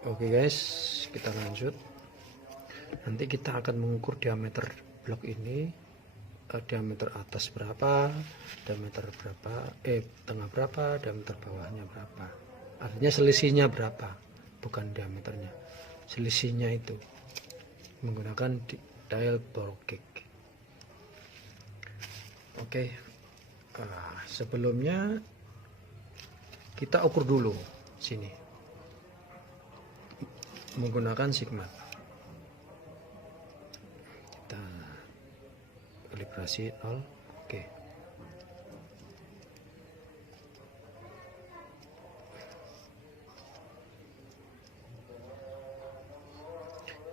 Oke guys, kita lanjut. Nanti kita akan mengukur diameter blok ini, diameter atas berapa, diameter berapa, tengah berapa, diameter bawahnya berapa. Artinya selisihnya berapa, bukan diameternya, selisihnya itu menggunakan dial bore gauge. Oke, sebelumnya kita ukur dulu sini menggunakan sigma. Kita kalibrasi 0. Oke.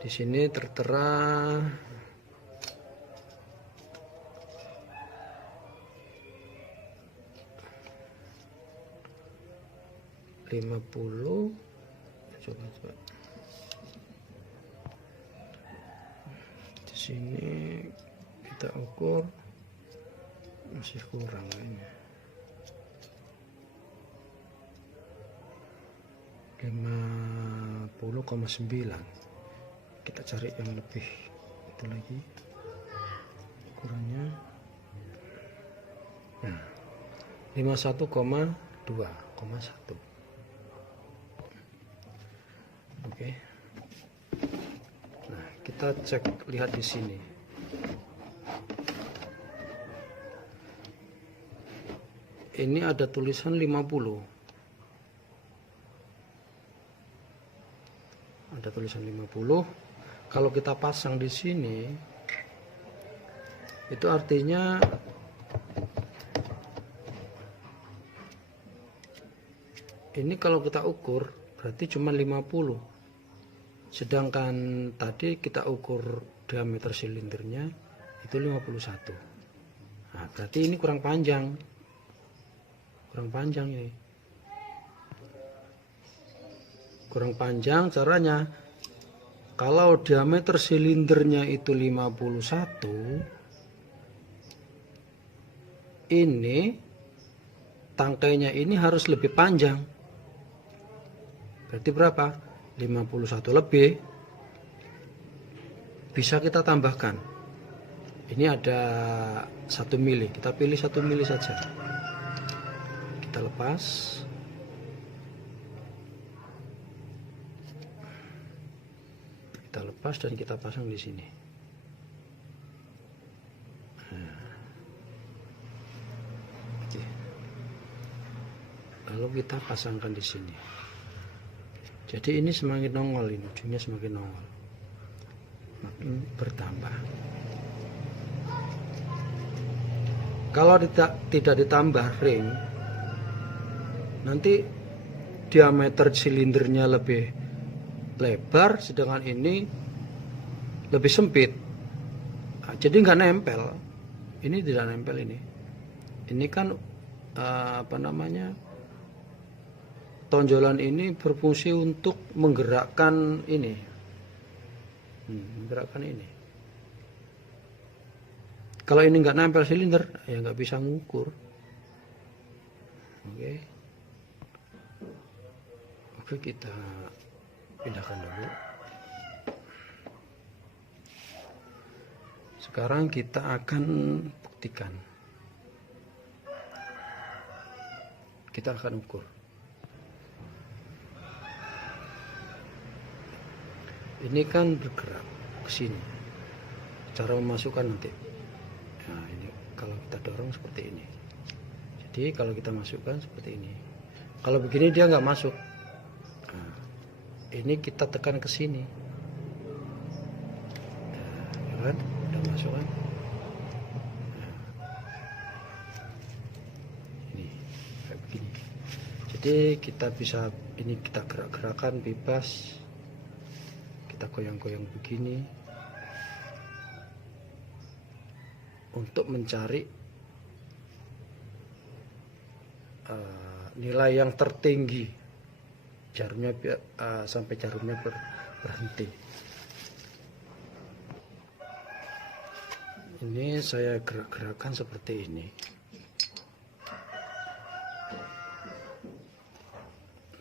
Di sini tertera 50. Coba. Di sini kita ukur masih kurang ini. 50,9. Kita cari yang lebih itu lagi ukurannya. Nah, 51,2,1. Oke. Nah, kita cek, lihat di sini. Ini ada tulisan 50. Ada tulisan 50. Kalau kita pasang di sini, itu artinya ini kalau kita ukur berarti cuma 50. Sedangkan tadi kita ukur diameter silindernya itu 51. Nah, berarti ini kurang panjang. Kurang panjang ini. Kurang panjang caranya. Kalau diameter silindernya itu 51, ini tangkainya ini harus lebih panjang. Berarti berapa? 51 lebih. Bisa kita tambahkan. Ini ada 1 mili. Kita pilih 1 mili saja. Kita lepas. Kita lepas dan kita pasang di sini. Oke. Lalu kita pasangkan di sini. Jadi ini semakin nongol, ini ujungnya semakin nongol, makin bertambah. Kalau tidak ditambah ring, nanti diameter silindernya lebih lebar, sedangkan ini lebih sempit. Nah, jadi nggak nempel. Ini tidak nempel ini. Ini kan tonjolan ini berfungsi untuk menggerakkan ini. Menggerakkan ini. Kalau ini nggak nempel silinder, ya nggak bisa ngukur. Oke, kita pindahkan dulu. Sekarang kita akan buktikan. Kita akan ukur. Ini kan bergerak ke sini. Cara memasukkan nanti. Nah, ini kalau kita dorong seperti ini. Jadi kalau kita masukkan seperti ini. Kalau begini dia nggak masuk. Nah, ini kita tekan ke sini. Nah, kan? Udah masuk kan? Nah, ini kayak begini. Jadi kita bisa ini kita gerak-gerakan bebas. Kita goyang-goyang begini untuk mencari nilai yang tertinggi, jarumnya sampai jarumnya berhenti. Ini saya gerak-gerakan seperti ini.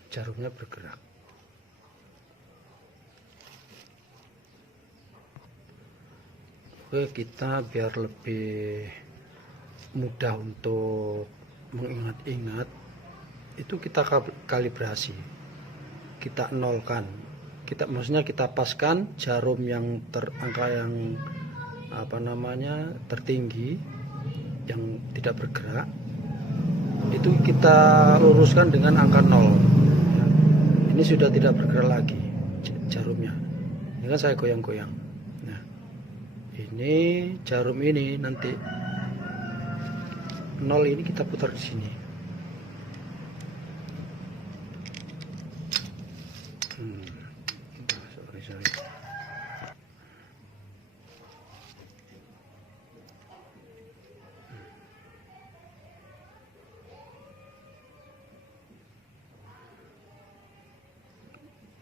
Jarumnya bergerak. Oke, kita biar lebih mudah untuk mengingat-ingat, itu kita kalibrasi, kita nolkan, maksudnya kita paskan jarum yang angka yang tertinggi, yang tidak bergerak, itu kita luruskan dengan angka 0. Ini sudah tidak bergerak lagi jarumnya. Ini kan saya goyang-goyang. Nah, ini jarum ini nanti 0 ini kita putar di sini. Sorry.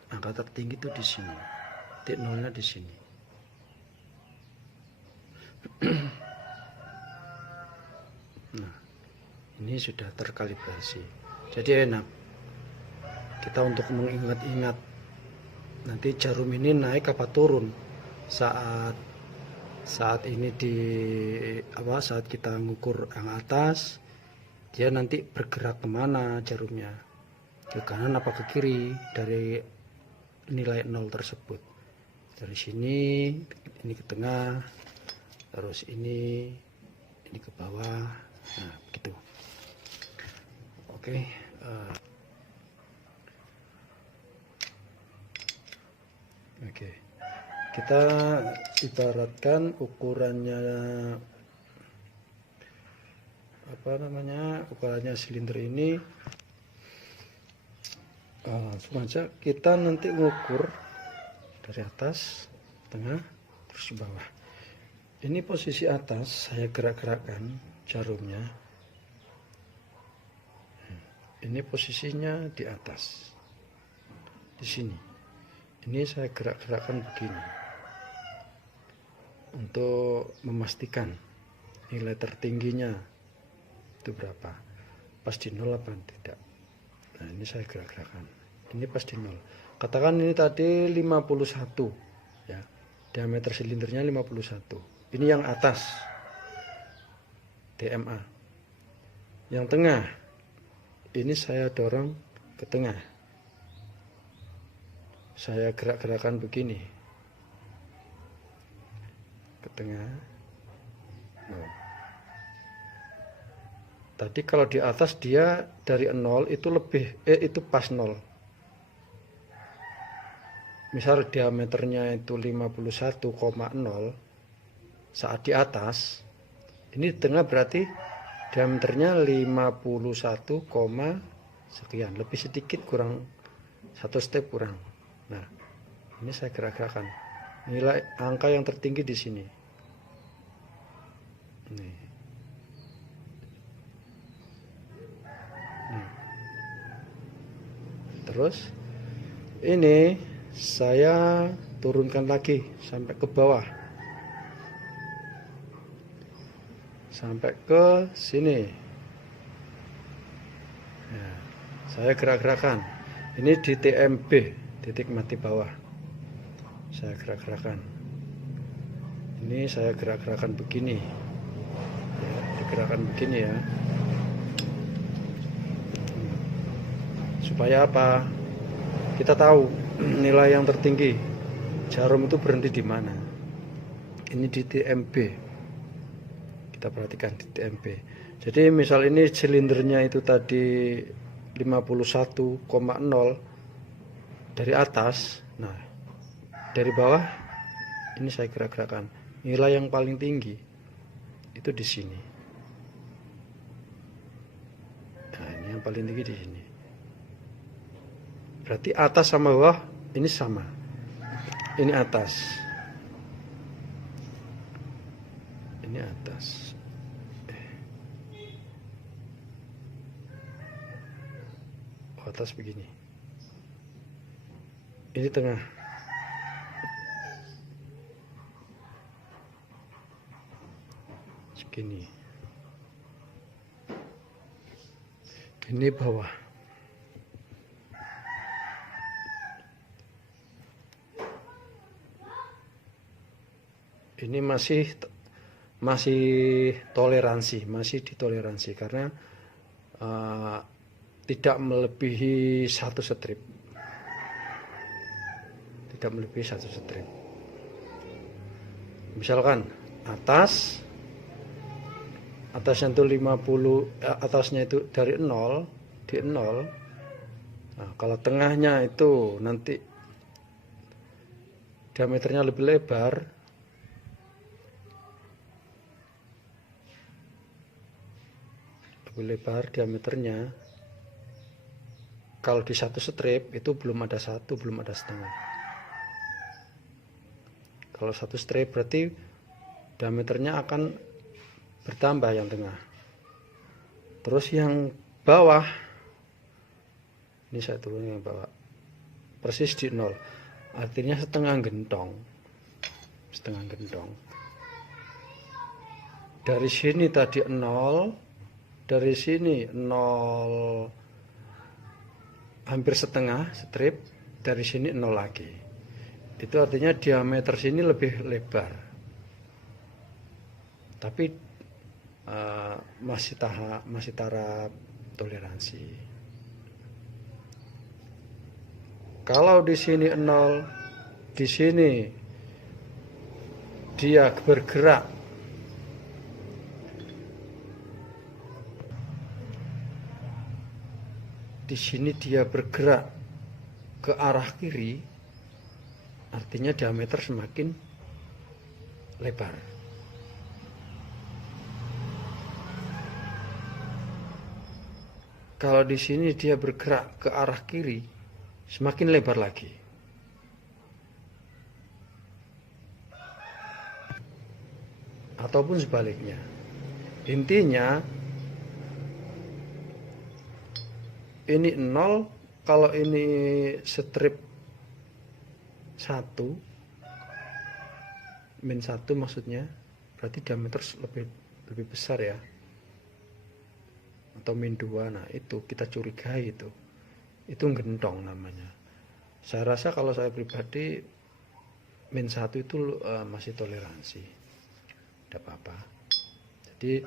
Angka tertinggi itu di sini. Titik nolnya di sini. Nah, ini sudah terkalibrasi. Jadi enak kita untuk mengingat-ingat nanti jarum ini naik apa turun saat ini saat kita ngukur yang atas, dia nanti bergerak kemana jarumnya, ke kanan apa ke kiri dari nilai 0 tersebut. Dari sini ini ke tengah, terus ini ke bawah. Nah, begitu. Oke. Oke. Kita ibaratkan ukurannya ukurannya silinder ini, langsung aja kita nanti ngukur dari atas, tengah, terus di bawah. Ini posisi atas saya gerak-gerakkan jarumnya. Ini posisinya di atas, di sini. Ini saya gerak-gerakkan begini untuk memastikan nilai tertingginya itu berapa, pas di 0 apa tidak. Nah, ini saya gerak-gerakkan, ini pas di 0. Katakan ini tadi 51 ya, diameter silindernya 51. Ini yang atas DMA. Yang tengah ini saya dorong ke tengah, saya gerak-gerakan begini ke tengah. Tadi kalau di atas dia dari 0 itu itu pas 0. Misal diameternya itu 51,0, saat di atas ini di tengah berarti diameternya 51, sekian, lebih sedikit, kurang 1 step kurang. Nah, ini saya gerak-gerakan. Nilai angka yang tertinggi di sini. Nih. Terus ini saya turunkan lagi sampai ke bawah, sampai ke sini. Ya, saya gerak-gerakan. Ini di TMB, titik mati bawah, saya gerak-gerakan. Ini saya gerak-gerakan begini ya, digerakkan begini ya, supaya apa? Kita tahu nilai yang tertinggi jarum itu berhenti di mana. Ini di TMB, kita perhatikan di TMB. Jadi misal ini silindernya itu tadi 51,0 dari atas. Nah, dari bawah ini saya gerak-gerakan. Nilai yang paling tinggi itu di sini. Nah, ini yang paling tinggi di sini. Berarti atas sama bawah ini sama. Ini atas. Ini atas. Atas begini. Ini tengah. Segini. Ini bawah. ini masih toleransi, masih ditoleransi karena tidak melebihi satu strip. Tidak melebihi satu strip. Misalkan atasnya itu 50, atasnya itu dari 0 di 0. Nah, kalau tengahnya itu nanti diameternya lebih lebar, diameternya. Kalau di satu strip itu belum ada satu, belum ada setengah. Kalau satu strip berarti diameternya akan bertambah yang tengah. Terus yang bawah, ini saya turun yang bawah, persis di 0. Artinya setengah gentong. Setengah gentong. Dari sini tadi 0, dari sini 0 hampir setengah strip, dari sini 0 lagi. Itu artinya diameter sini lebih lebar. Tapi masih taraf toleransi. Kalau di sini 0, di sini dia bergerak ke arah kiri, artinya diameter semakin lebar. Kalau di sini dia bergerak ke arah kiri, semakin lebar lagi. Ataupun sebaliknya. Intinya ini 0, kalau ini strip 1, min 1 maksudnya, berarti diameter lebih besar ya. Atau min 2, nah itu kita curigai itu gentong namanya. Saya rasa kalau saya pribadi min 1 itu masih toleransi, tidak apa-apa. Jadi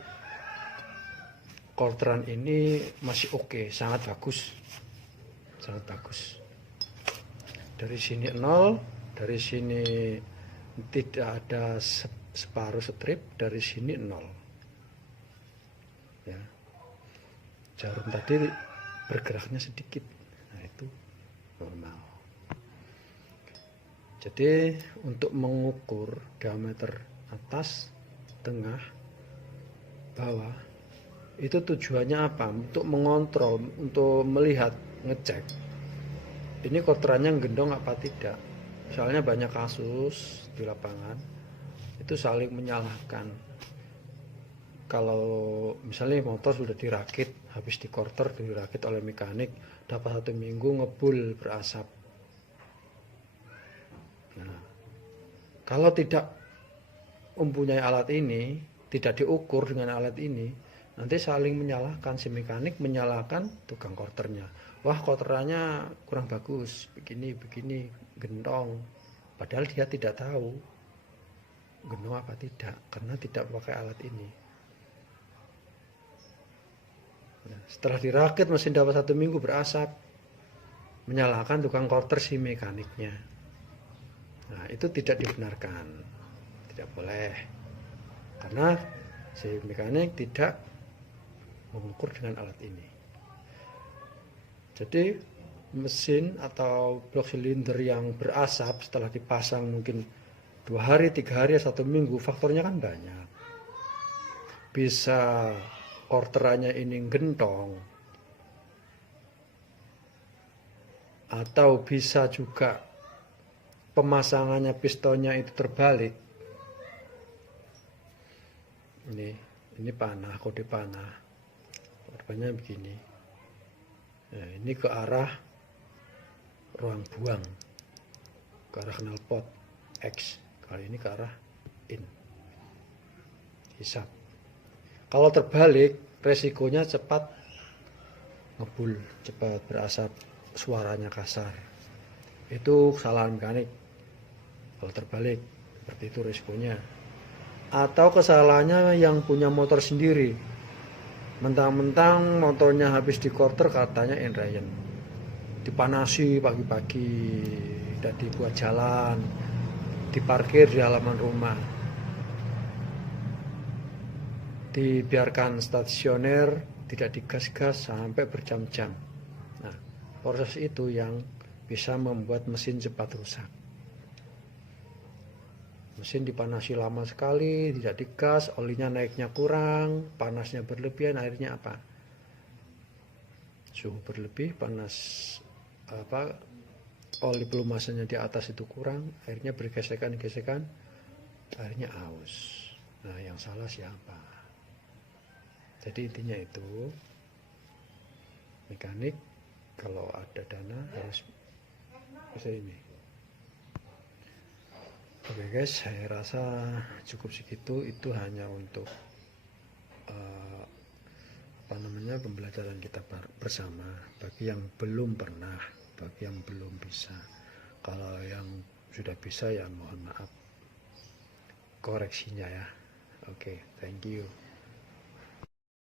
quarteran ini masih oke, sangat bagus. Sangat bagus. Dari sini 0, dari sini tidak ada separuh strip, dari sini 0. Ya. Jarum tadi bergeraknya sedikit. Nah, itu normal. Jadi untuk mengukur diameter atas, tengah, bawah, itu tujuannya apa? Untuk mengontrol, untuk melihat, ngecek ini quarterannya gendong apa tidak. Soalnya banyak kasus di lapangan itu saling menyalahkan. Kalau misalnya motor sudah dirakit, habis di quarter dirakit oleh mekanik, dapat 1 minggu ngebul berasap. Nah, kalau tidak mempunyai alat ini, tidak diukur dengan alat ini, nanti saling menyalahkan, si mekanik menyalahkan tukang quarternya. Wah, quarterannya kurang bagus, begini, gendong. Padahal dia tidak tahu gendong apa tidak, karena tidak pakai alat ini. Nah, setelah dirakit mesin dapat 1 minggu berasap, menyalahkan tukang quarter si mekaniknya. Nah, itu tidak dibenarkan, tidak boleh, karena si mekanik tidak mengukur dengan alat ini. Jadi mesin atau blok silinder yang berasap setelah dipasang mungkin 2 hari, 3 hari, 1 minggu, faktornya kan banyak. Bisa quarterannya ini gentong, atau bisa juga pemasangannya pistonnya itu terbalik. Ini panah, kode panah. Kodenya begini. Nah, ini ke arah ruang buang, ke arah knalpot X. Kali ini ke arah in. Hisap. Kalau terbalik, resikonya cepat ngebul, cepat berasap, suaranya kasar. Itu kesalahan mekanik. Kalau terbalik, seperti itu resikonya. Atau kesalahannya yang punya motor sendiri, mentang-mentang motornya habis di quarter katanya end Ryan, dipanasi pagi-pagi, tidak dibuat jalan, diparkir di halaman rumah, dibiarkan stasioner, tidak digas-gas sampai berjam-jam. Nah, proses itu yang bisa membuat mesin cepat rusak. Mesin dipanasi lama sekali, tidak digas, olinya naiknya kurang, panasnya berlebihan, akhirnya apa? Suhu berlebih, panas oli pelumasannya di atas itu kurang, akhirnya bergesekan-gesekan, akhirnya aus. Nah, yang salah siapa? Jadi intinya itu, mekanik kalau ada dana harus bisa ini. Oke guys, saya rasa cukup segitu. Itu hanya untuk pembelajaran kita bersama. Bagi yang belum pernah, bagi yang belum bisa. Kalau yang sudah bisa ya mohon maaf koreksinya ya. Oke, thank you.